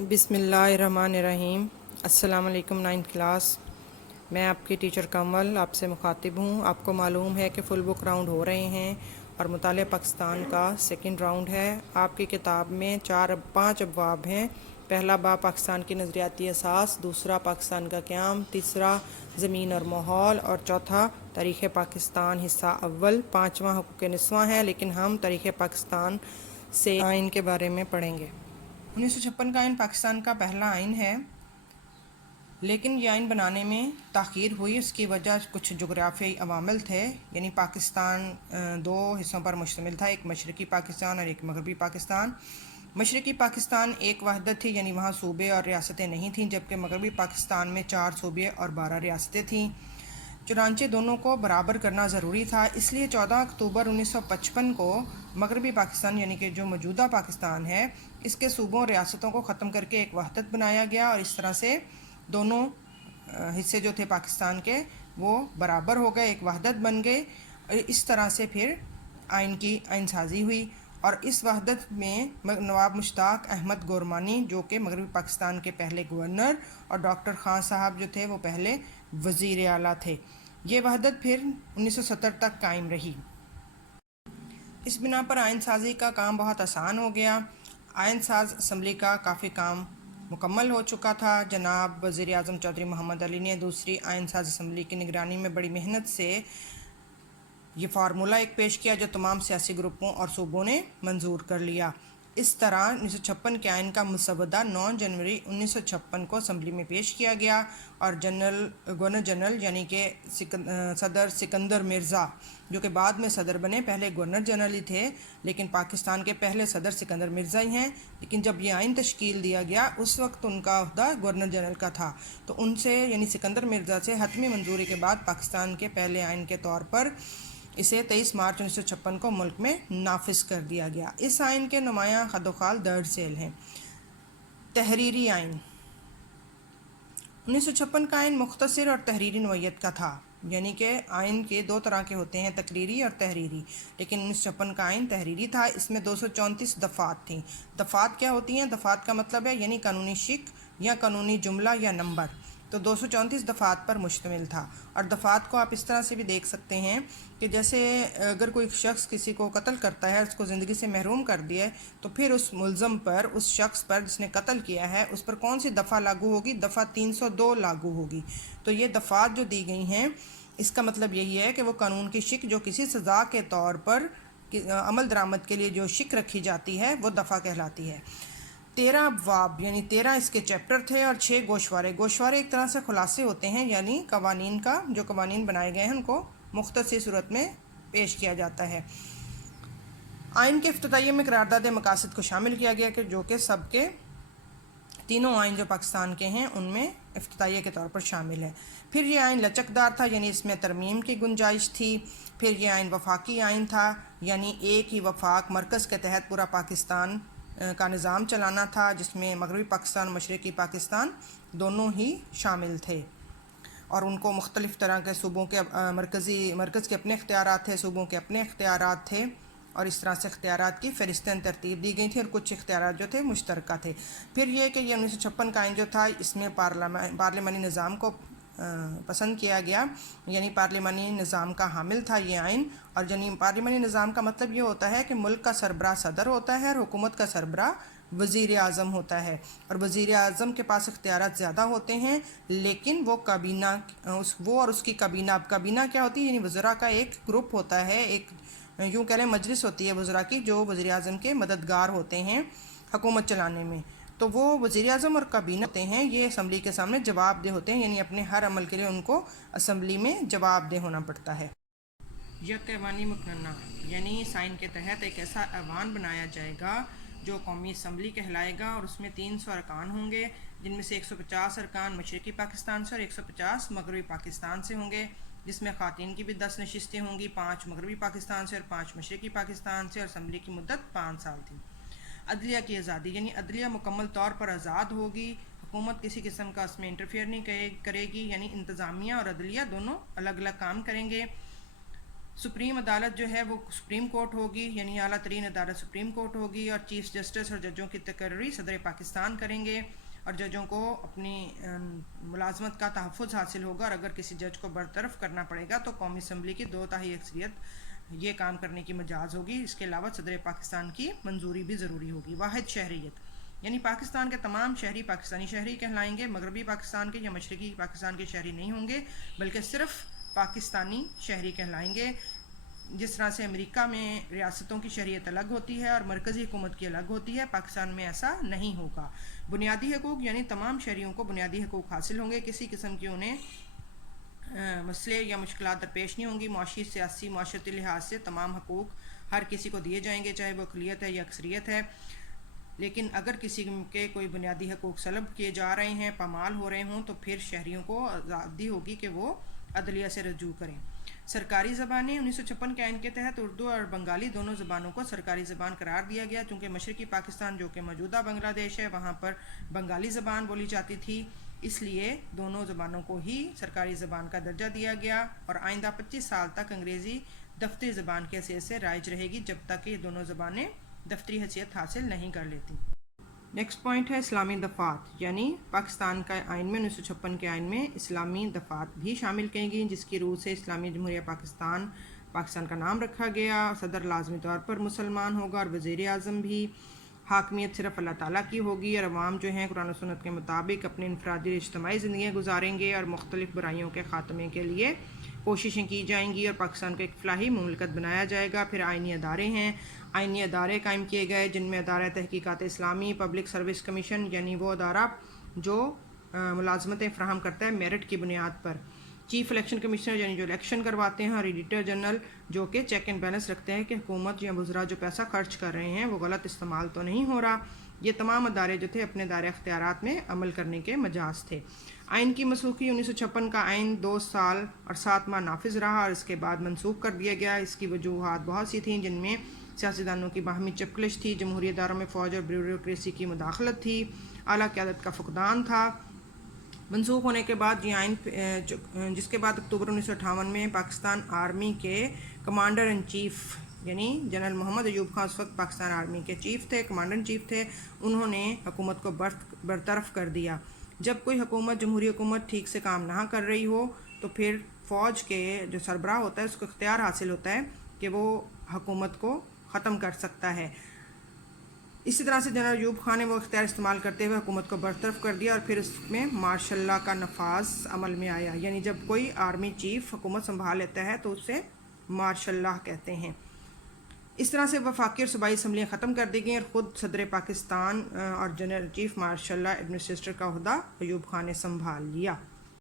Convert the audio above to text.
بسم اللہ الرحمن الرحیم۔ السلام علیکم 9th کلاس۔ میں آپ کی ٹیچر کمل آپ سے مخاطب ہوں۔ آپ کو معلوم ہے کہ فل بک راؤنڈ ہو رہے ہیں اور مطالعہ پاکستان کا سیکنڈ راؤنڈ ہے۔ آپ کی کتاب میں 5 ابواب ہیں۔ پہلا باب پاکستان کی نظریاتی اساس، دوسرا پاکستان کا قیام، تیسرا زمین اور ماحول، اور چوتھا تاریخ پاکستان حصہ اول، پانچواں حقوق نسواں ہے، لیکن ہم تاریخ پاکستان سے آئین کے بارے میں پڑھیں گے۔ 1956 کا آئین پاکستان کا پہلا آئین ہے، لیکن یہ آئین بنانے میں تاخیر ہوئی۔ اس کی وجہ کچھ جغرافیائی عوامل تھے، یعنی پاکستان 2 حصوں پر مشتمل تھا، ایک مشرقی پاکستان اور ایک مغربی پاکستان۔ مشرقی پاکستان ایک وحدت تھی، یعنی وہاں صوبے اور ریاستیں نہیں تھیں، جبکہ مغربی پاکستان میں 4 صوبے اور 12 ریاستیں تھیں۔ چنانچہ دونوں کو برابر کرنا ضروری تھا، اس لیے 14 اکتوبر 1955 کو مغربی پاکستان یعنی کہ جو موجودہ پاکستان ہے، اس کے صوبوں اور ریاستوں کو ختم کر کے ایک وحدت بنایا گیا، اور اس طرح سے دونوں حصے جو تھے پاکستان کے وہ برابر ہو گئے، ایک وحدت بن گئے۔ اس طرح سے پھر آئین سازی ہوئی، اور اس وحدت میں نواب مشتاق احمد گورمانی جو کہ مغربی پاکستان کے پہلے گورنر، اور ڈاکٹر خان صاحب جو تھے وہ پہلے وزیر اعلیٰ تھے۔ یہ وحدت پھر 1970 تک قائم رہی۔ اس بنا پر آئین سازی کا کام بہت آسان ہو گیا۔ آئین ساز اسمبلی کا کافی کام مکمل ہو چکا تھا۔ جناب وزیر اعظم چودھری محمد علی نے دوسری آئین ساز اسمبلی کی نگرانی میں بڑی محنت سے یہ فارمولہ ایک پیش کیا، جو تمام سیاسی گروپوں اور صوبوں نے منظور کر لیا۔ اس طرح 1956 کے آئین کا مسودہ 9 جنوری 1956 کو اسمبلی میں پیش کیا گیا، اور گورنر جنرل یعنی کہ صدر سکندر مرزا، جو کہ بعد میں صدر بنے، پہلے گورنر جنرل ہی تھے، لیکن پاکستان کے پہلے صدر سکندر مرزا ہی ہیں، لیکن جب یہ آئین تشکیل دیا گیا اس وقت ان کا عہدہ گورنر جنرل کا تھا، تو ان سے یعنی سکندر مرزا سے حتمی منظوری کے بعد پاکستان کے پہلے آئین کے طور پر اسے 23 مارچ 1956 کو ملک میں نافذ کر دیا گیا۔ اس آئین کے نمایاں خد و خال درج ذیل ہیں۔ تحریری آئین 1956 کا آئین مختصر اور تحریری نوعیت کا تھا، یعنی کہ آئین کے 2 طرح کے ہوتے ہیں، تقریری اور تحریری، لیکن 1956 کا آئین تحریری تھا۔ اس میں 234 دفعات تھیں۔ دفعات کیا ہوتی ہیں؟ دفعات کا مطلب ہے یعنی قانونی شق یا قانونی جملہ یا نمبر، تو 234 دفعات پر مشتمل تھا۔ اور دفعات کو آپ اس طرح سے بھی دیکھ سکتے ہیں کہ جیسے اگر کوئی شخص کسی کو قتل کرتا ہے، اس کو زندگی سے محروم کر دیا، تو پھر اس ملزم پر، اس شخص پر جس نے قتل کیا ہے، اس پر کون سی دفعہ لاگو ہوگی؟ دفعہ 302 لاگو ہوگی۔ تو یہ دفعات جو دی گئی ہیں، اس کا مطلب یہی ہے کہ وہ قانون کی شق جو کسی سزا کے طور پر عمل درآمد کے لیے جو شق رکھی جاتی ہے وہ دفعہ کہلاتی ہے۔ 13 ابواب یعنی 13 اس کے چیپٹر تھے، اور 6 گوشوارے۔ گوشوارے ایک طرح سے خلاصے ہوتے ہیں، یعنی قوانین کا جو قوانین بنائے گئے ہیں ان کو مختصر صورت میں پیش کیا جاتا ہے۔ آئین کے افتتاحیہ میں قرارداد مقاصد کو شامل کیا گیا کہ جو کہ سب کے تینوں آئین جو پاکستان کے ہیں ان میں افتتاحیہ کے طور پر شامل ہے۔ پھر یہ آئین لچکدار تھا، یعنی اس میں ترمیم کی گنجائش تھی۔ پھر یہ آئین وفاقی آئین تھا، یعنی ایک ہی وفاق مرکز کے تحت پورا پاکستان کا نظام چلانا تھا، جس میں مغربی پاکستان، مشرقی پاکستان دونوں ہی شامل تھے، اور ان کو مختلف طرح کے صوبوں کے مرکز کے اپنے اختیارات تھے، صوبوں کے اپنے اختیارات تھے، اور اس طرح سے اختیارات کی فہرستیں ترتیب دی گئی تھیں، اور کچھ اختیارات جو تھے مشترکہ تھے۔ پھر یہ کہ یہ 1956 کا آئین جو تھا، اس میں پارلیمانی نظام کو پسند کیا گیا، یعنی پارلیمانی نظام کا حامل تھا یہ آئین، اور یعنی پارلیمانی نظام کا مطلب یہ ہوتا ہے کہ ملک کا سربراہ صدر ہوتا ہے اور حکومت کا سربراہ وزیر اعظم ہوتا ہے، اور وزیر اعظم کے پاس اختیارات زیادہ ہوتے ہیں، لیکن وہ کابینہ وہ اور اس کی کابینہ، اب کابینہ کیا ہوتی ہے؟ یعنی وزراء کا ایک گروپ ہوتا ہے، ایک یوں کہہ لیں مجلس ہوتی ہے وزراء کی، جو وزیر اعظم کے مددگار ہوتے ہیں حکومت چلانے میں، تو وہ وزیر اعظم اور کابینہ ہوتے ہیں، یہ اسمبلی کے سامنے جواب دہ ہوتے ہیں، یعنی اپنے ہر عمل کے لیے ان کو اسمبلی میں جواب دہ ہونا پڑتا ہے۔ یک ایوانی مقننہ یعنی اس آئین کے تحت ایک ایسا ایوان بنایا جائے گا جو قومی اسمبلی کہلائے گا، اور اس میں 300 ارکان ہوں گے، جن میں سے 150 ارکان مشرقی پاکستان سے اور 150 مغربی پاکستان سے ہوں گے، جس میں خواتین کی بھی 10 نشستیں ہوں گی، 5 مغربی پاکستان سے اور 5 مشرقی پاکستان سے، اور اسمبلی کی مدت 5 سال تھی۔ عدلیہ کی آزادی یعنی عدلیہ مکمل طور پر آزاد ہوگی، حکومت کسی قسم کا اس میں انٹرفیئر نہیں کرے گی، یعنی انتظامیہ اور عدلیہ دونوں الگ الگ کام کریں گے۔ سپریم عدالت جو ہے وہ سپریم کورٹ ہوگی، یعنی اعلیٰ ترین عدالت سپریم کورٹ ہوگی، اور چیف جسٹس اور ججوں کی تقرری صدر پاکستان کریں گے، اور ججوں کو اپنی ملازمت کا تحفظ حاصل ہوگا، اور اگر کسی جج کو برطرف کرنا پڑے گا تو قومی اسمبلی کی 2/3 اکثریت یہ کام کرنے کی مجاز ہوگی۔ اس کے علاوہ صدر پاکستان کی منظوری بھی ضروری ہوگی۔ واحد شہریت، یعنی پاکستان کے تمام شہری پاکستانی شہری کہلائیں گے، مغربی پاکستان کے یا مشرقی پاکستان کے شہری نہیں ہوں گے، بلکہ صرف پاکستانی شہری کہلائیں گے۔ جس طرح سے امریکہ میں ریاستوں کی شہریت الگ ہوتی ہے اور مرکزی حکومت کی الگ ہوتی ہے، پاکستان میں ایسا نہیں ہوگا۔ بنیادی حقوق، یعنی تمام شہریوں کو بنیادی حقوق حاصل ہوں گے، کسی قسم کی انہیں مسئلے یا مشکلات درپیش نہیں ہوں گی۔ معاشی، سیاسی، معاشرتی لحاظ سے تمام حقوق ہر کسی کو دیے جائیں گے، چاہے وہ اقلیت ہے یا اکثریت ہے۔ لیکن اگر کسی کے کوئی بنیادی حقوق سلب کیے جا رہے ہیں، پامال ہو رہے ہوں، تو پھر شہریوں کو آزادی ہوگی کہ وہ عدلیہ سے رجوع کریں۔ سرکاری زبانیں، 1956 کے آئین کے تحت اردو اور بنگالی دونوں زبانوں کو سرکاری زبان قرار دیا گیا، چونکہ مشرقی پاکستان جو کہ موجودہ بنگلہ دیش ہے وہاں پر بنگالی زبان بولی جاتی تھی، اس لیے دونوں زبانوں کو ہی سرکاری زبان کا درجہ دیا گیا، اور آئندہ 25 سال تک انگریزی دفتری زبان کی حیثیت سے رائج رہے گی، جب تک یہ دونوں زبانیں دفتری حیثیت حاصل نہیں کر لیتی۔ نیکسٹ پوائنٹ ہے اسلامی دفعات، یعنی پاکستان کا آئین میں 1956 کے آئین میں اسلامی دفعات بھی شامل کی گئیں، جس کی روح سے اسلامی جمہوریہ پاکستان کا نام رکھا گیا۔ صدر لازمی طور پر مسلمان ہوگا، اور وزیر اعظم بھی۔ حاکمیت صرف اللہ تعالیٰ کی ہوگی، اور عوام جو ہیں قرآن و سنت کے مطابق اپنی انفرادی اجتماعی زندگیاں گزاریں گے، اور مختلف برائیوں کے خاتمے کے لیے کوششیں کی جائیں گی، اور پاکستان کو ایک فلاحی مملکت بنایا جائے گا۔ پھر آئینی ادارے ہیں، آئینی ادارے قائم کیے گئے، جن میں ادارہ تحقیقات اسلامی، پبلک سروس کمیشن، یعنی وہ ادارہ جو ملازمتیں فراہم کرتا ہے میرٹ کی بنیاد پر، چیف الیکشن کمشنر یعنی جو الیکشن کرواتے ہیں، اور ایڈیٹر جنرل جو کہ چیک اینڈ بیلنس رکھتے ہیں کہ حکومت یا وزراء جو پیسہ خرچ کر رہے ہیں وہ غلط استعمال تو نہیں ہو رہا۔ یہ تمام ادارے جو تھے اپنے دائرہ اختیارات میں عمل کرنے کے مجاز تھے۔ آئین کی منسوخی، 1956 کا آئین 2 سال اور 7 ماہ نافذ رہا اور اس کے بعد منسوخ کر دیا گیا۔ اس کی وجوہات بہت سی تھیں، جن میں سیاستدانوں کی باہمی چپکلش تھی، جمہوری اداروں میں فوج اور بیوروکریسی کی مداخلت تھی، اعلیٰ قیادت کا فقدان تھا۔ منسوخ ہونے کے بعد یہ آئین، جس کے بعد اکتوبر 1958 میں پاکستان آرمی کے کمانڈر ان چیف یعنی جنرل محمد ایوب خان اس وقت پاکستان آرمی کے چیف تھے، کمانڈر ان چیف تھے، انہوں نے حکومت کو برطرف کر دیا۔ جب کوئی حکومت، جمہوری حکومت ٹھیک سے کام نہ کر رہی ہو تو پھر فوج کے جو سربراہ ہوتا ہے اس کو اختیار حاصل ہوتا ہے کہ وہ حکومت کو ختم کر سکتا ہے۔ اسی طرح سے جنرل ایوب خان نے وہ اختیار استعمال کرتے ہوئے حکومت کو برطرف کر دیا، اور پھر اس میں مارشل لا کا نفاذ عمل میں آیا، یعنی جب کوئی آرمی چیف حکومت سنبھال لیتا ہے تو اسے مارشل لا کہتے ہیں۔ اس طرح سے وفاقی اور صوبائی اسمبلیاں ختم کر دی گئیں، اور خود صدر پاکستان اور general chief martial law administrator کا عہدہ ایوب خان نے سنبھال لیا۔